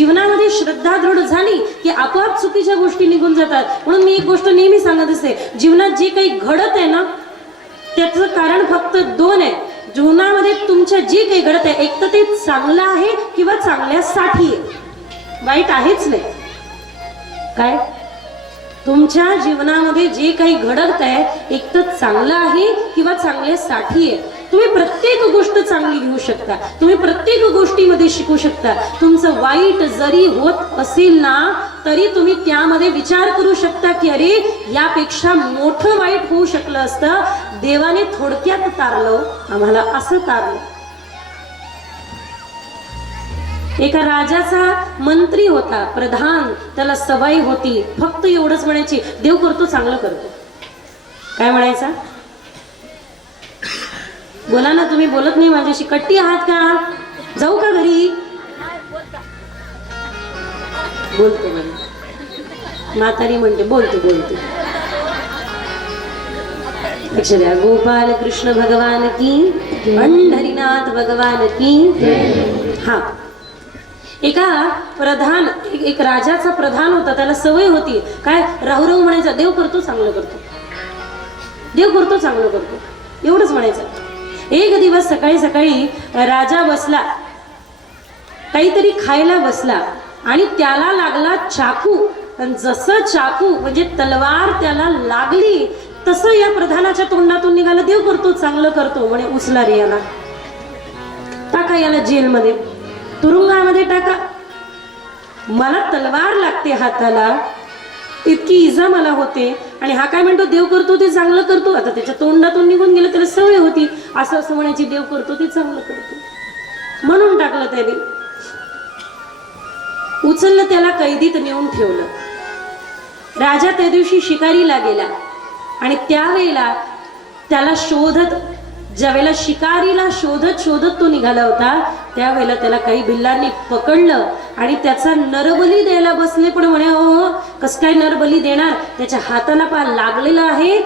जीवनामध्ये श्रद्धा दृढ झाली की आपोआप चुकीच्या गोष्टी निघून जातात. म्हणून मी एक गोष्ट नेहमी सांगत असते जीवनात जे काही घडत आहे ना त्याचं कारण फक्त दोन आहे. जीवनामध्ये तुमच्या जे काही घडत आहे एक तर ते चांगलं आहे किंवा चांगल्यासाठी आहे. वाईट आहेच नाही. काय? तुमच्या जीवनामध्ये जे काही घडत आहे एक तर चांगलं आहे किंवा चांगल्यासाठी आहे. तुम्ही प्रत्येक गोष्ट चांगली घेऊ शकता. तुम्ही प्रत्येक गोष्टीमध्ये शिकू शकता. तुमचं वाईट जरी होत असेल ना तरी तुम्ही त्यामध्ये विचार करू शकता की अरे यापेक्षा मोठं वाईट होऊ शकलं असतं. देवाने थोडक्यात तारलं आम्हाला असं तारलं. एका राजाचा मंत्री होता प्रधान. त्याला सवाई होती. फक्त एवढंच म्हणायची देव करतो चांगलं करतो. काय म्हणायचा? बोला ना तुम्ही बोलत नाही माझ्याशी कट्टी आहात का? जाऊ का घरी? बोलते म्हणे. म्हातारी म्हणते बोलते बोलते. लक्ष द्या गोपाल कृष्ण भगवान की पंढरीनाथ भगवान की. हा. एका प्रधान एक- एक राजाचा प्रधान होता त्याला सवय होती. काय? राहू म्हणायचा देव करतो चांगलं करतो. देव करतो चांगलं करतो. एवढंच म्हणायचं. एक दिवस सकाळी सकाळी राजा बसला. काहीतरी खायला बसला. आणि त्याला लागला चाकू. आणि जसं चाकू म्हणजे तलवार त्याला लागली तसं या प्रधानाच्या तोंडातून निघाला देव करतो चांगलं करतो म्हणे उचला रे याला टाका याला जेलमध्ये. तुरुंगामध्ये टाका. मला तलवार लागते हाताला. इतकी इजा मला होते. आणि हा काय म्हणतो देव करतो ते चांगलं करतो. आता त्याच्या तोंडातून निघून गेलं त्याला सवय होती. असं असं म्हणायची देव करतो ते चांगलं करतो. म्हणून टाकलं त्याने. उचललं त्याला कैदीत नेऊन ठेवलं. राजा त्या दिवशी शिकारीला गेला. आणि त्यावेळेला त्याला शोधत ज्यावेळेला शिकारीला शोधत शोधत तो निघाला होता त्यावेळेला त्याला काही बिल्लांनी पकडलं आणि त्याचा नरबली द्यायला बसले. पण म्हणे हो कसं कस काय नरबली देणार? त्याच्या हाताला पा लागलेला आहे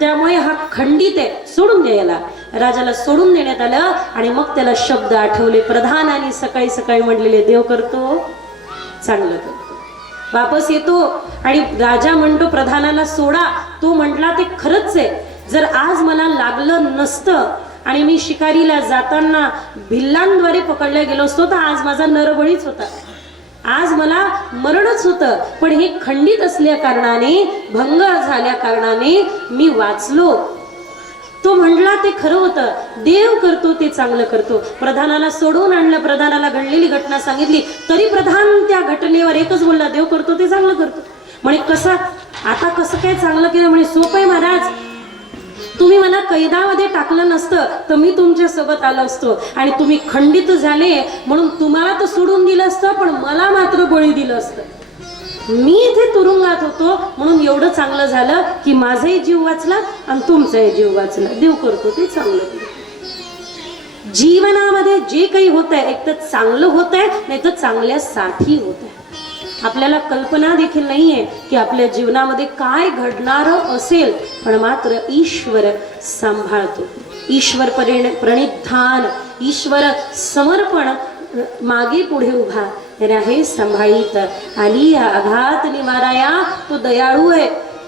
त्यामुळे हा खंडित आहे सोडून द्यायला राजाला सोडून देण्यात आलं आणि मग त्याला शब्द आठवले. प्रधानाने सकाळी सकाळी म्हणलेले देव करतो चांगलं करतो. वापस येतो आणि राजा म्हणतो प्रधानाला सोडा. तो म्हटला ते खरंच आहे. जर आज मला लागलं नसतं आणि मी शिकारीला जाताना भिल्लांद्वारे पकडल्या गेलो असतो तर आज माझा नरबळीच होता. आज मला मरणच होतं. पण हे खंडित असल्या कारणाने भंग झाल्या कारणाने मी वाचलो. तो म्हणला ते खरं होतं. देव करतो ते चांगलं करतो. प्रधानाला सोडून आणलं प्रधानाला घडलेली घटना सांगितली तरी प्रधान त्या घटनेवर एकच बोलला देव करतो ते चांगलं करतो. म्हणे कसं? आता कसं काय चांगलं केलं? म्हणे सोपं आहे महाराज. कैदामध्ये टाकलं नसतं तर मी तुमच्यासोबत आलो असतो. आणि तुम्ही खंडित झाले म्हणून तुम्हाला तर सोडून दिलं असतं पण मला मात्र बळी दिलं असतं. मी इथे तुरुंगात होतो म्हणून एवढं चांगलं झालं की माझाही जीव वाचला आणि तुमचाही जीव वाचला. देव करतो ते चांगलं. जीवनामध्ये जे काही होत आहे एक तर चांगलं होत आहे नाही तर चांगल्यासाठी होत आहे आपल्याला कल्पना देखील नाहीये की आपल्या जीवनामध्ये काय घडणार असेल पण मात्र ईश्वर सांभाळतो. ईश्वर परिण प्रणिधान ईश्वर समर्पण मागे पुढे उभा. राहे सांभाळीत. आली आघात निवाराया तो दयाळू आहे.